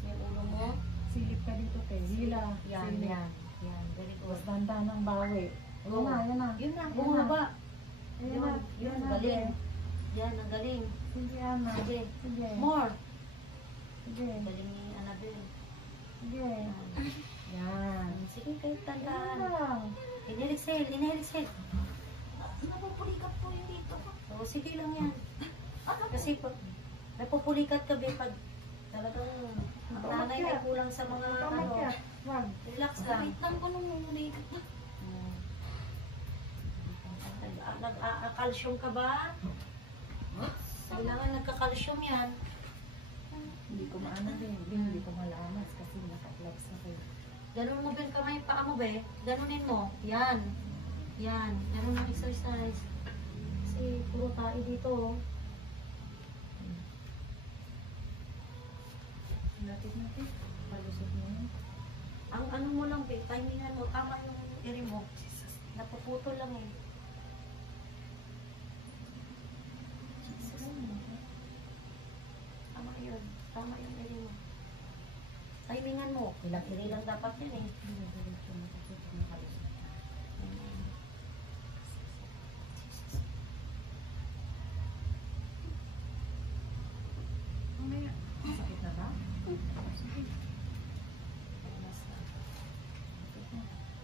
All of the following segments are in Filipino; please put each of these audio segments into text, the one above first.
mo yung ulo mo. Silip ka dito, te. Hila. Yan, Silip. yan. Yan, very good. Tapos dandan ng bawi. Ayun na, ayun na. Yun na, Ayun bumaba. Ayun na. Yun, Ayun na, galing. te. Yan, ang galing. Sige, Ana. Sige. Sige. More. Sige. Galing ni Annabelle. Sige. Yan. Yan. Sige, kahit Ayun tandaan. lang. Inhale, exhale, inhale, exhale. Napupulikat po yung dito. O, sige lang yan. Kasi pag napupulikat ka, be, pag talagang ang nanay ay kulang sa mga ano, Pamakyat. Wag. relax lang. Wait lang ko nung umiikat na. Nag-calcium ka ba? Kailangan nagka-calcium yan. Hindi ko maano din. Hindi ko malamas kasi naka-flex ako. Ganun mo ba yung kamay, paa mo ba? Ganunin mo. Yan. Yan. Ganun ang exercise. Kasi puro tayo dito. Oh. Lapit natin. Palusot mo yun. Ang ano mo lang, be, timingan mo. Tama yung iri mo. Napuputol lang eh. Tama yun. Tama yung iri mo. Timingan mo. Ilang iri lang dapat yan eh. Mamaya. Sakit na ba? Sige.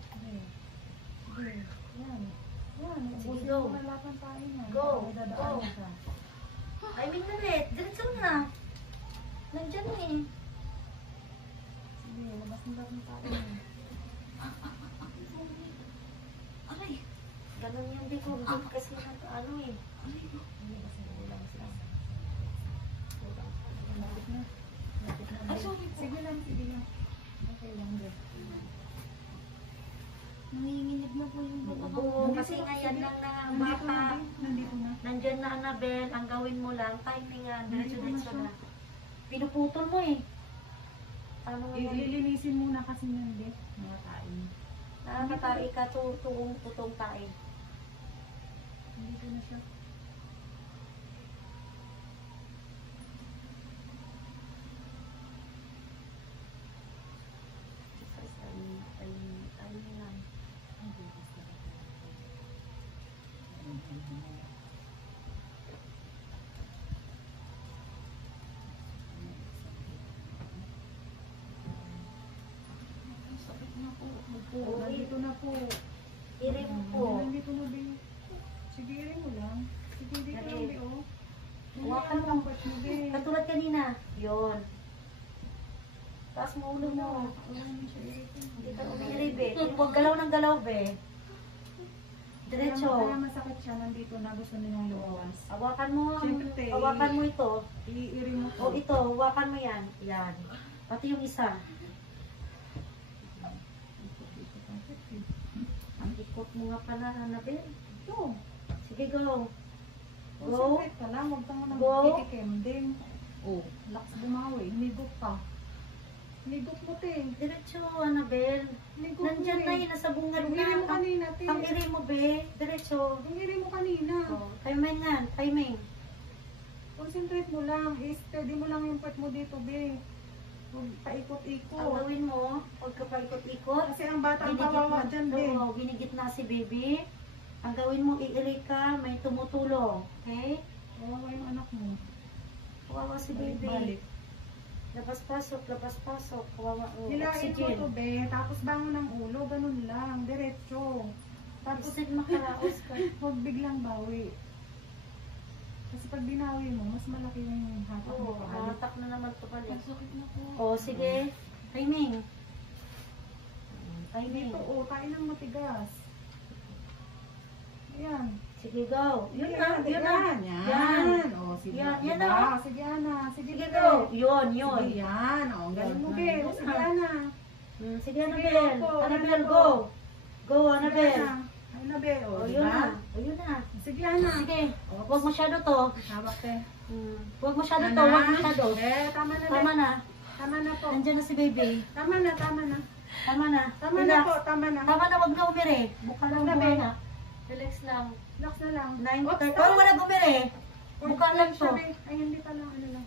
Sige. Sige. Yan. Yan. Sige, Ubusin go. mo na lahat ng tayo niya. Go. May dadaanan Go. ka. Timing na rin. Diretso na. Nandyan eh. Sige. Labas mo lahat ng tayo niya. Aray! Ganun yung di ko. Kasi ano eh. Lapit na. Lapit na. Ay, sorry po. Sige lang. Sige lang. Okay lang. Be. Nanginginig na po yung buka ko. Oo, kasi ngayon lang na Nandito na. bata. Be. Nandito na. Nandyan na, Annabelle. Ang gawin mo lang, timingan. Diretso-diretso Nandito na na. Pinuputol mo eh. Paano nga yan? Ililinisin muna kasi yan, Be. Mga tayo. Nakakatari ka, tutong tayo. Nandito na siya. Timingan. Sakit na po. Opo, nandito na po. Iri mo po. Nandito na, Be. Sige, iri mo lang. Sige, dito lang, Be, oh. Hawakan mo. Ang part mo, Be. Katulad kanina. Yun. Taas mo ulo mo. Ayan, siya, iri ko. Hindi ka umiri, be. Huwag galaw ng galaw, be. Diretso. Kaya masakit siya, nandito na gusto nilang lumawas. Hawakan mo. Siyempre, Hawakan mo ito. Iiri mo O ito, hawakan mo yan. Yan. Pati yung isa. Ang ikot mo nga pala, Annabelle. Ito. Sige, go. Go. Concentrate ka lang, huwag kang nang Go. kitikemding. Oh, lakas bumawi. Hinigot ka. Hinigot mo, te. Diretso, Annabelle. Hinigot mo, Nandyan na eh. yun, nasa bungad Yung iri mo na. kanina, te. Ang iri mo, be. Diretso. Yung iri mo kanina. Oh, timing yan, timing. Concentrate mo lang. I-steady mo lang yung part mo dito, be. Huwag Ang paikot-ikot. gawin mo, huwag ka pa ikot-ikot. Kasi ang bata ang kawawa dyan, be. Oo, ginigit na si baby. Ang gawin mo, iiri ka, may tumutulong. Okay? Kawawa yung anak mo. Kawawa si baby. Balik. Labas-pasok, labas-pasok. Kawawa. Oh, Hilain mo oxygen. to, be. Tapos bangon ng ulo. Ganun lang. Diretso. Tapos Tapos makaraos ka. huwag biglang bawi. Kasi pag binawi mo, mas malaki yung hatak mo Oo, pabalik. hatak na naman to pala. Nagsakit na po. Oh, sige. Timing. Timing. Dito, oh, kain ng matigas. Ayan. Sige, go. Yun na, yun na. Yan. Yan. Yan. Oh, sige. Yan, yan diba? na. Sige, Ana. Sige, Sige, be. go. Yun, yun. Sige, yan. Oh, ang galing mo, be. Yun Oh, sige, na. Ana. Sige, Annabelle. go. Annabelle, Ano go. Go, Sige, Annabelle. Ana. Ana, be. Oh, Oh, diba? yun na. Oh, yun na. Sige, Ana. Sige. Huwag masyado to. Hawak, te. Huwag masyado Ana. to. Huwag masyado. Tama na, be. Tama na. Tama na po. Nandiyan na si baby. Tama na, tama na. Tama na. Tama na Relax. po, tama na. Tama na, wag na umiri. Buka lang Wag na, buka be. na. Relax lang. Relax na lang. 9:30. Oops, Oh, wala umiri. Buka lang to. Ay, hindi pa lang. Ano lang.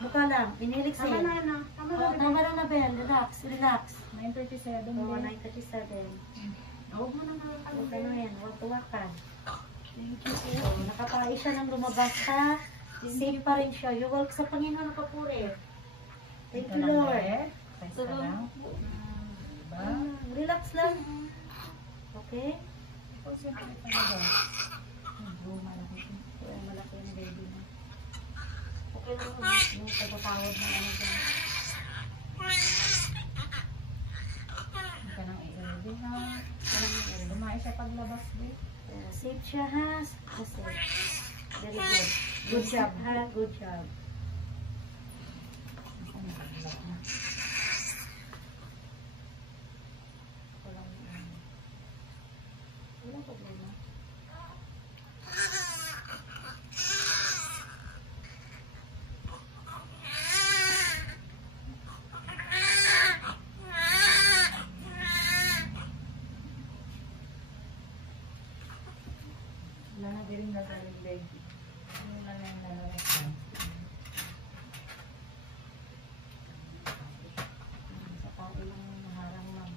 Mukha lang. Inhale, Tama exhale. na. Tama na. Tama lang na, Bel. Relax, relax. 9:37 Oo, din. 9:37. Huwag mo na Huwag ano makakalimutan. yan, huwag tuwakan. Thank you po. So, nakapais siya ng lumabas ha. Safe pa rin siya. You walk sa Panginoon ng papuri. Thank you, Lord. Pwesta lang. Diba? Relax lang. Okay? Ito siyempre talaga. Malaki. Kaya malaki yung baby na. Okay lang yun. Yung pagpapawad ng ano dyan. Hindi ka nang i-ready ha. Walang yung Lumae siya paglabas din. safe siya ha. Kasi, very good. Good job ha. Good job. Walang problema. Wala na din gagawin baby. Ano na lang lalabas. Sa tao lang maharang lang.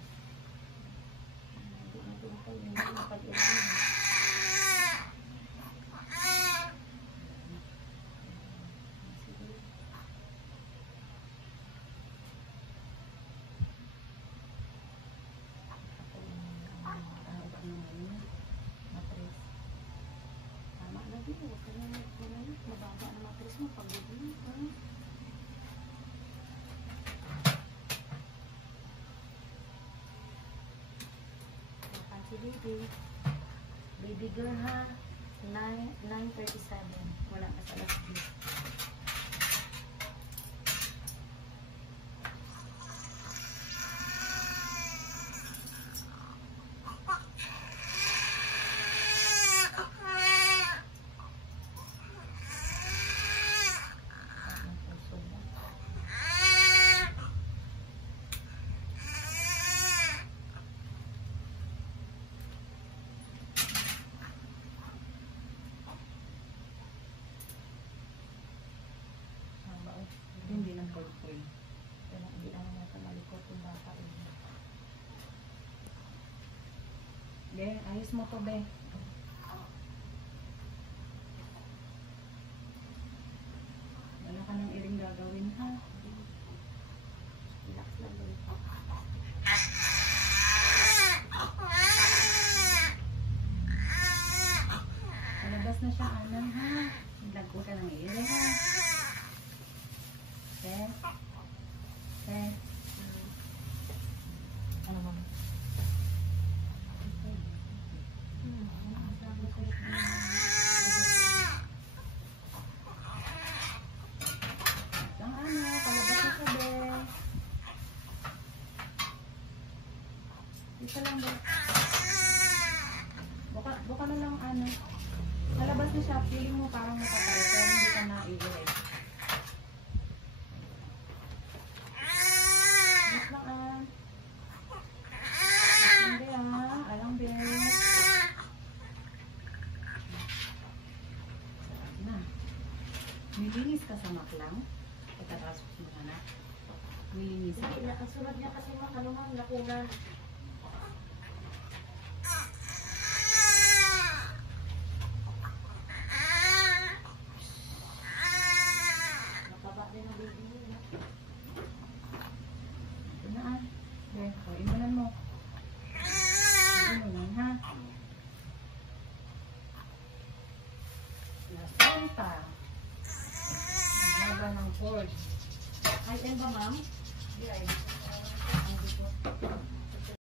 Hindi na pinatay. Hindi na pag-ilan. Sige. Matris. Tama na din. Huwag ka na mababa na matris mo. Pagod mo. Si baby. Baby girl ha. 9:37. Wala ka sa last day. Ang puso mo. Hindi ng purple. Kaya hindi naman natin malikot yung bata. Be, ayos mo to, be. Wala ka nang iring gagawin, ha? Relax lang din. Palabas na siya, Anan, ha? Lagko ka ng iring, ha? Okay? Okay? Ano mo? Ang ano, palabas na siya, be. Isa lang, be. Buka na lang, ano. Palabas na siya, feeling mo parang nakapal, pero hindi ka na i-iring. Yes lang, ah. Alang, be, ah. Alang, be. Na. Nilinis ka sa maklang? Pagkatapos mo na. Nilinis ka. Hindi, nakasunod niya kasi mga ano ma'am, nakunan. Nakaba din ang baby niya. Ito na, ah. Be, imunan mo. Imunan, ha? Lasenta. Ang haba ng cord. Ay, yan ba ma'am? Hindi, ay. Ang dito.